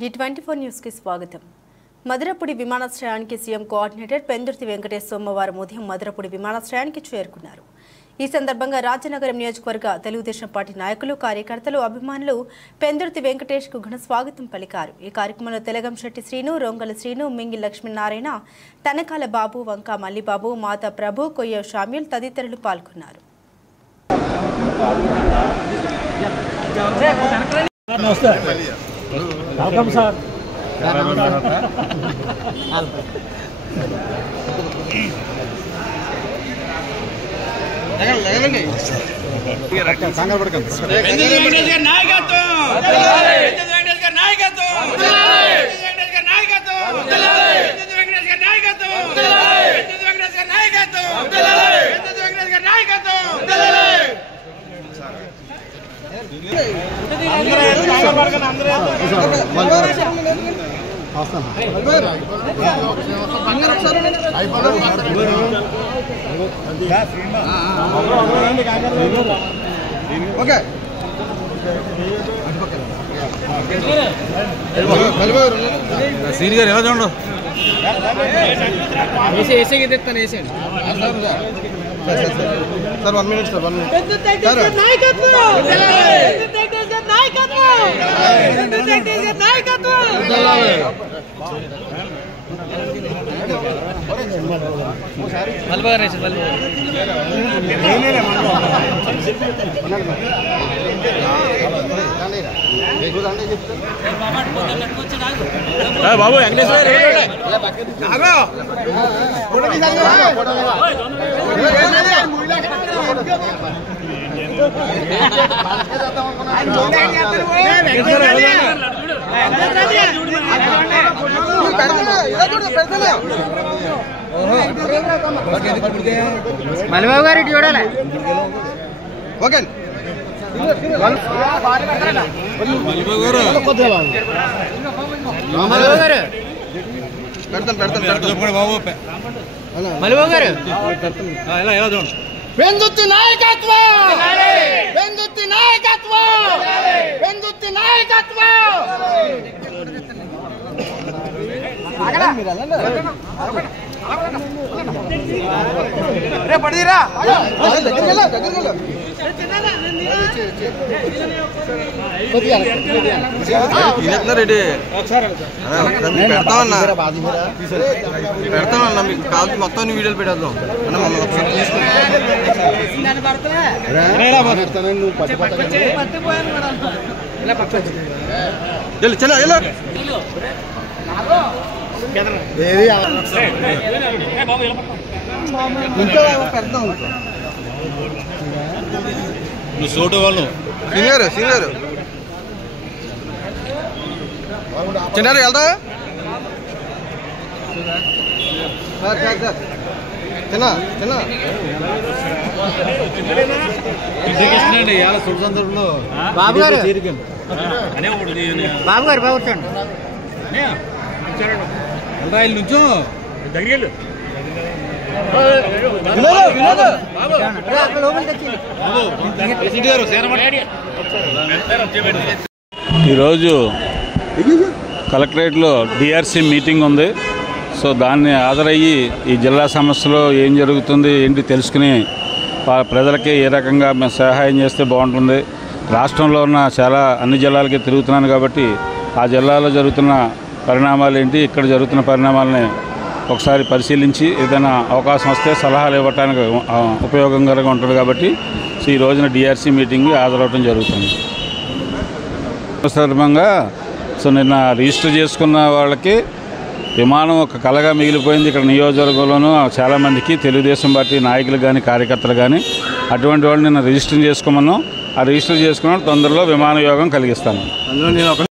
D24 news కి స్వాగతం. మదరపుడి విమానాశ్రయానికి సీఎం కోఆర్డినేటర్ పెందుర్తి వెంకటేష్ సోమవారం ఉదయం మదరపుడి విమానాశ్రయానికి చేరుకున్నారు. ఈ సందర్భంగా రాజనగరం నియోజకవర్గ తెలుగుదేశం పార్టీ నాయకులు, కార్యకర్తలు, అభిమానులు పెందుర్తి వెంకటేష్ కు ఘన స్వాగతం పలికారు. ఈ కార్యక్రమంలో తెలగంశెట్టి శ్రీను, రొంగల శ్రీను, మింగి లక్ష్మీనారాయణ, తనకాల బాబు, వంక మల్లిబాబు, మాతా ప్రభు, కొయ్య షామ్యుల్ తదితరులు పాల్గొన్నారు. Welcome sir. సీని గారు ఎలా చూడండి సార్ 1 minute సార్ 1 minute బాబు వెంకటేశ్వర మల్లిబాబు గారు ఇటు చూడాలి. ఓకే మల్లిబాబు గారు మల్లిబాబు గారు ఎలా చూడండి. పెందుర్తి నాయకత్వం, పెందుర్తి నాయకత్వం, పెందుర్తి నాయకత్వం. పడిరా రెడీ పెడతామన్నా మీకు కాల్సి మొత్తం వీడియోలు పెట్టేద్దాం అన్న మమ్మల్ని చలో ఎలా నువ్వు సోటు వాళ్ళు సీనియర్ చిన్నారు వెళ్తా సందర్భంలో బాబు గారు బాబు గారు బాబు రాయల నుంచో దగ్గర ఈరోజు కలెక్టరేట్లో డిఆర్సీ మీటింగ్ ఉంది. సో దాన్ని హాజరయ్యి ఈ జిల్లా సమస్యలో ఏం జరుగుతుంది ఏంటి తెలుసుకుని ప్రజలకి ఏ రకంగా మేము సహాయం చేస్తే బాగుంటుంది. రాష్ట్రంలో ఉన్న చాలా అన్ని జిల్లాలకి తిరుగుతున్నాను కాబట్టి ఆ జిల్లాలో జరుగుతున్న పరిణామాలు ఏంటి, ఇక్కడ జరుగుతున్న పరిణామాలని ఒకసారి పరిశీలించి ఏదైనా అవకాశం వస్తే సలహాలు ఇవ్వడానికి ఉపయోగకరంగా ఉంటుంది కాబట్టి ఈ రోజున డిఆర్సీ మీటింగ్కి హాజరవడం జరుగుతుంది. సందర్భంగా నిన్న రిజిస్టర్ చేసుకున్న వాళ్ళకి విమానం ఒక కళగా మిగిలిపోయింది. ఇక్కడ నియోజకవర్గంలోనూ చాలామందికి తెలుగుదేశం పార్టీ నాయకులు కానీ కార్యకర్తలు కానీ అటువంటి వాళ్ళు నిన్న రిజిస్టర్ చేసుకోమన్నాం. ఆ రిజిస్టర్ చేసుకున్న తొందరలో విమాన యోగం కలిగిస్తాను.